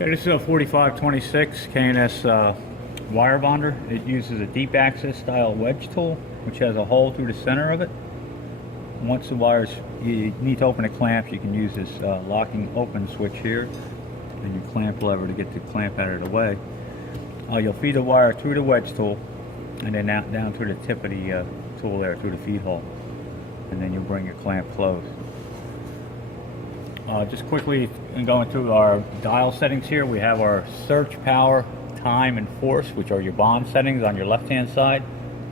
Okay, this is a 4526 K&S wire bonder. It uses a deep access style wedge tool, which has a hole through the center of it. Once the wires, you need to open the clamps, you can use this locking open switch here and your clamp lever to get the clamp out of the way. You'll feed the wire through the wedge tool and then down through the tip of the tool there, through the feed hole. And then you'll bring your clamp closed. Just quickly going through our dial settings here, we have our search, power, time, and force, which are your bond settings on your left-hand side.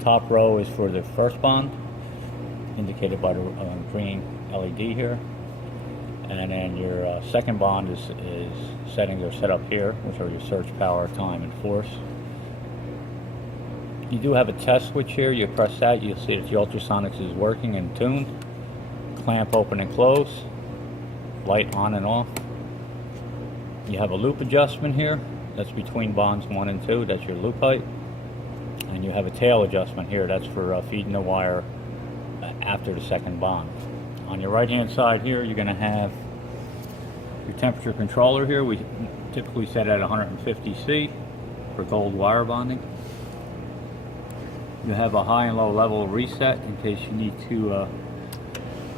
Top row is for the first bond, indicated by the green LED here. And then your second bond is settings are set up here, which are your search, power, time, and force. You do have a test switch here. You press that, you'll see that the ultrasonics is working and tuned. Clamp open and close. Light on and off. You have a loop adjustment here. That's between bonds 1 and 2. That's your loop height. And you have a tail adjustment here. That's for feeding the wire after the second bond. On your right hand side here, you're going to have your temperature controller here. We typically set at 150 C for gold wire bonding. You have a high and low level reset in case you need to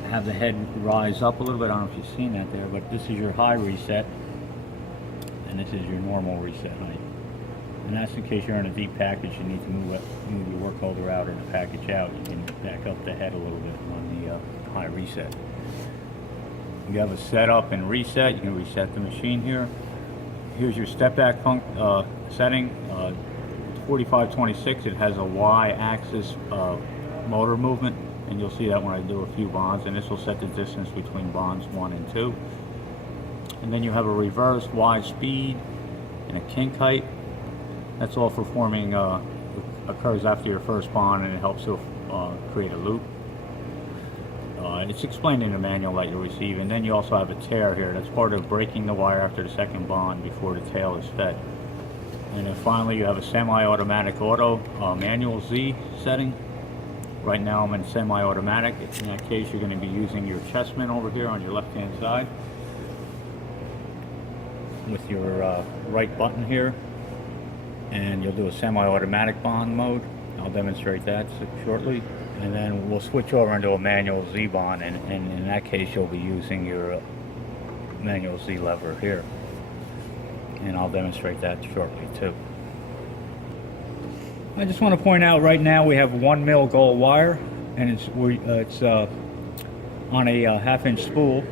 have the head rise up a little bit. I don't know if you've seen that there, but this is your high reset and this is your normal reset height. And that's in case you're in a deep package, you need to move your work holder out or the package out. You can back up the head a little bit on the high reset. You have a setup and reset. You can reset the machine here. Here's your step back setting. 4526, it has a Y-axis motor movement, and you'll see that when I do a few bonds, and this will set the distance between bonds 1 and 2. And then you have a reverse Y speed and a kink height. That's all for forming, occurs after your first bond, and it helps to create a loop. It's explained in the manual that you'll receive. And then you also have a tear here. That's part of breaking the wire after the second bond before the tail is fed. And then finally you have a semi-automatic auto manual Z setting. Right now I'm in semi-automatic. In that case you're going to be using your chessman over here on your left hand side with your right button here, and you'll do a semi-automatic bond mode. I'll demonstrate that shortly, and then we'll switch over into a manual Z bond, and in that case you'll be using your manual Z lever here, and I'll demonstrate that shortly too. I just want to point out right now we have 1 mil gold wire, and it's on a 1/2-inch spool.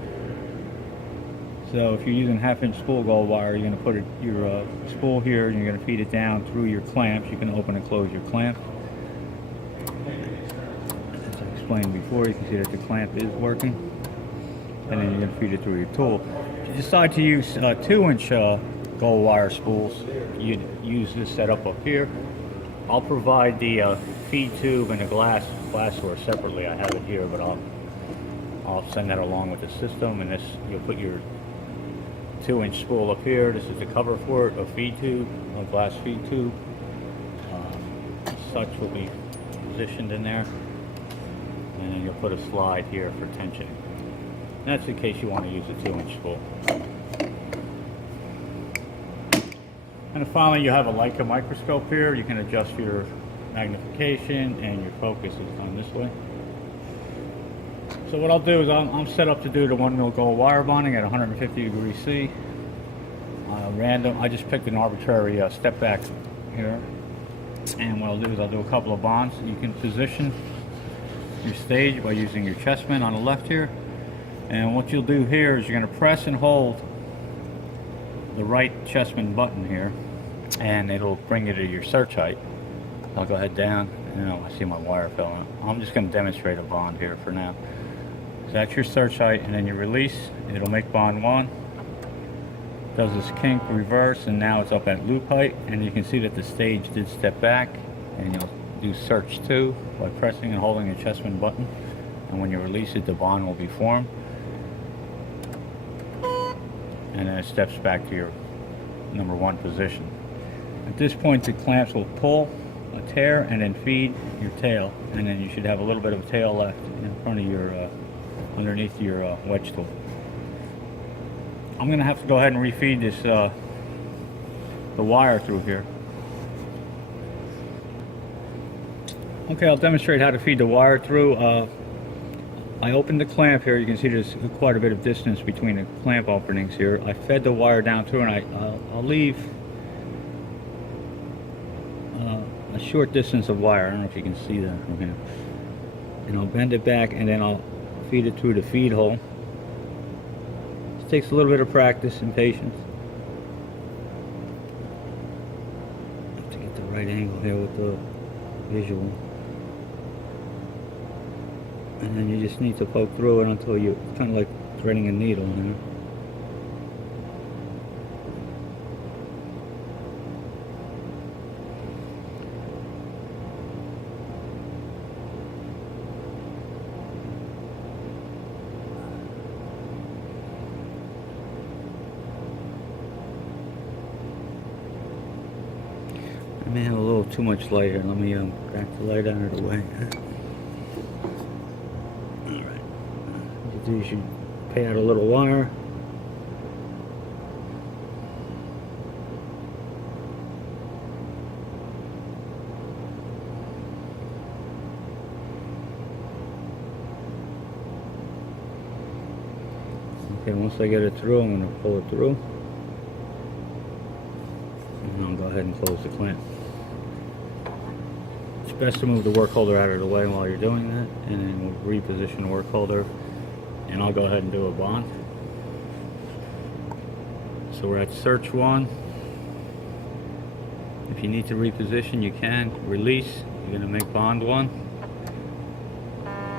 So if you're using 1/2-inch spool gold wire, you're going to put your spool here and you're going to feed it down through your clamps. You can open and close your clamp. As I explained before, you can see that the clamp is working, and then you're going to feed it through your tool. If you decide to use 2-inch gold wire spools, you'd use this setup up here. I'll provide the feed tube and the glassware separately. I have it here, but I'll send that along with the system. And this, you'll put your 2-inch spool up here. This is the cover for it, a feed tube, a glass feed tube. Such will be positioned in there, and then you'll put a slide here for tensioning. And that's in case you want to use a 2-inch spool. And finally, you have a Leica microscope here. You can adjust your magnification, and your focus is done this way. So what I'll do is I'm set up to do the 1 mil gold wire bonding at 150 degrees C. Random. I just picked an arbitrary step back here. And what I'll do is I'll do a couple of bonds. You can position your stage by using your chessman on the left here. And what you'll do here is you're going to press and hold the right chessman button here, and it'll bring you to your search height. I'll go ahead down. I see my wire fell out. I'm just going to demonstrate a bond here for now. So that's your search height, and then you release. It'll make bond 1. Does this kink reverse, and now it's up at loop height, and you can see that the stage did step back. And you'll do search 2 by pressing and holding the chessman button, and when you release it, the bond will be formed. And then it steps back to your number 1 position. At this point, the clamps will pull a tear and then feed your tail, and then you should have a little bit of tail left in front of your underneath your wedge tool. I'm going to have to go ahead and refeed this the wire through here. Okay, I'll demonstrate how to feed the wire through. I opened the clamp here. You can see there's quite a bit of distance between the clamp openings here. I fed the wire down through, and I'll leave a short distance of wire. I don't know if you can see that from here. And I'll bend it back, and then I'll feed it through the feed hole. It takes a little bit of practice and patience. Have to get the right angle here with the visual. And then you just need to poke through it until you, kind of like threading a needle, you know. I may have a little too much light here. Let me crack the light out of the way. Alright. What you do is you pay out a little wire. Okay, once I get it through, I'm going to pull it through. And I'll go ahead and close the clamp. It's best to move the work holder out of the way while you're doing that, and then we'll reposition the work holder, and I'll go ahead and do a bond. So we're at search 1. If you need to reposition, you can. Release, you're going to make bond 1.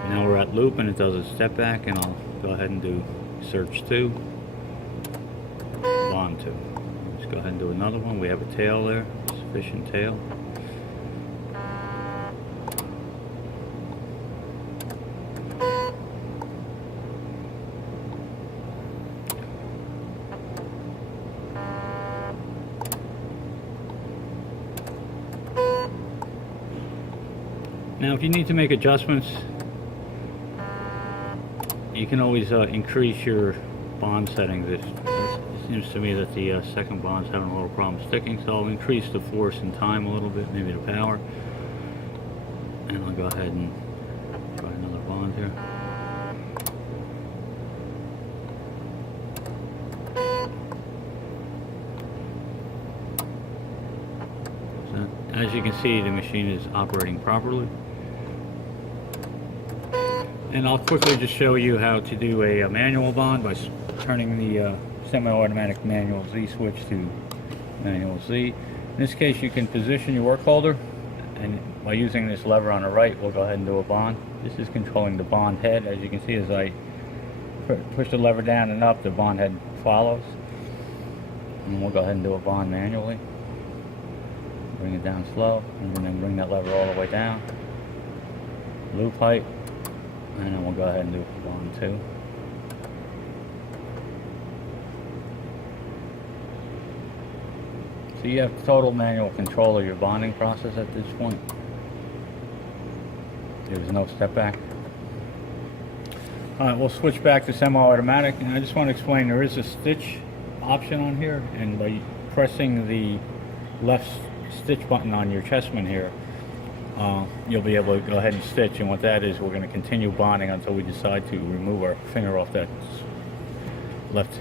Now we're at loop, and it does a step back, and I'll go ahead and do search 2, bond 2. Let's go ahead and do another one. We have a tail there, sufficient tail. Now if you need to make adjustments, you can always increase your bond settings. It seems to me that the second bond's having a little problem sticking, so I'll increase the force and time a little bit, maybe the power, and I'll go ahead and try another bond here. So, as you can see, the machine is operating properly. And I'll quickly just show you how to do a manual bond by turning the semi-automatic manual Z switch to manual Z. In this case, you can position your work holder, and by using this lever on the right, we'll go ahead and do a bond. This is controlling the bond head. As you can see, as I push the lever down and up, the bond head follows. And we'll go ahead and do a bond manually. Bring it down slow, and then bring that lever all the way down. Loop height. And then we'll go ahead and do bond 2. So you have total manual control of your bonding process at this point. There's no step back. Alright, we'll switch back to semi-automatic, and I just want to explain there is a stitch option on here, and by pressing the left stitch button on your Chessman here, you'll be able to go ahead and stitch, and what that is, we're going to continue bonding until we decide to remove our finger off that left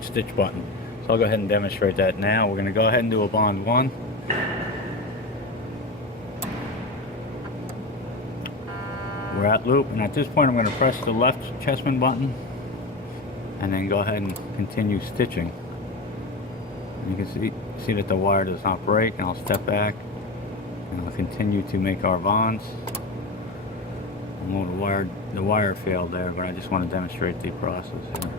stitch button. So I'll go ahead and demonstrate that now. We're going to go ahead and do a bond 1. We're at loop, and at this point I'm going to press the left Chessman button and then go ahead and continue stitching. And you can see that the wire does not break, and I'll step back. And we'll continue to make our bonds. Well, the wire failed there, but I just want to demonstrate the process here.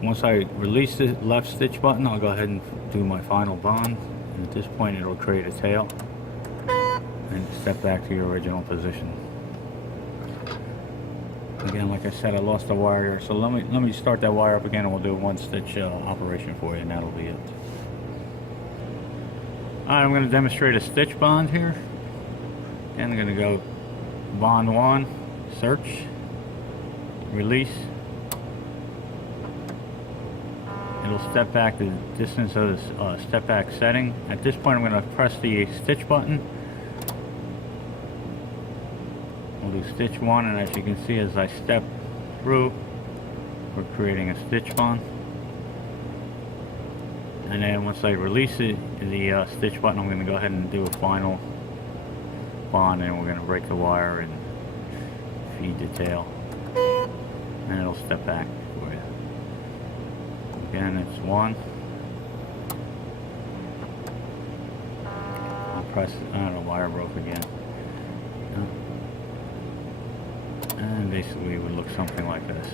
Once I release the left stitch button, I'll go ahead and do my final bond. And at this point, it'll create a tail and step back to your original position. Again, like I said, I lost the wire here, so let me start that wire up again, and we'll do a 1-stitch operation for you, and that'll be it. Alright, I'm going to demonstrate a stitch bond here. And I'm going to go bond 1, search, release, it'll step back the distance of this step back setting. At this point I'm going to press the stitch button. We'll do stitch 1, and as you can see, as I step through, we're creating a stitch bond. And then once I release it, the stitch button, I'm going to go ahead and do a final bond, and we're going to break the wire and feed the tail, and it'll step back for you. Again, it's 1. I'll press, the wire broke again. And basically it would look something like this.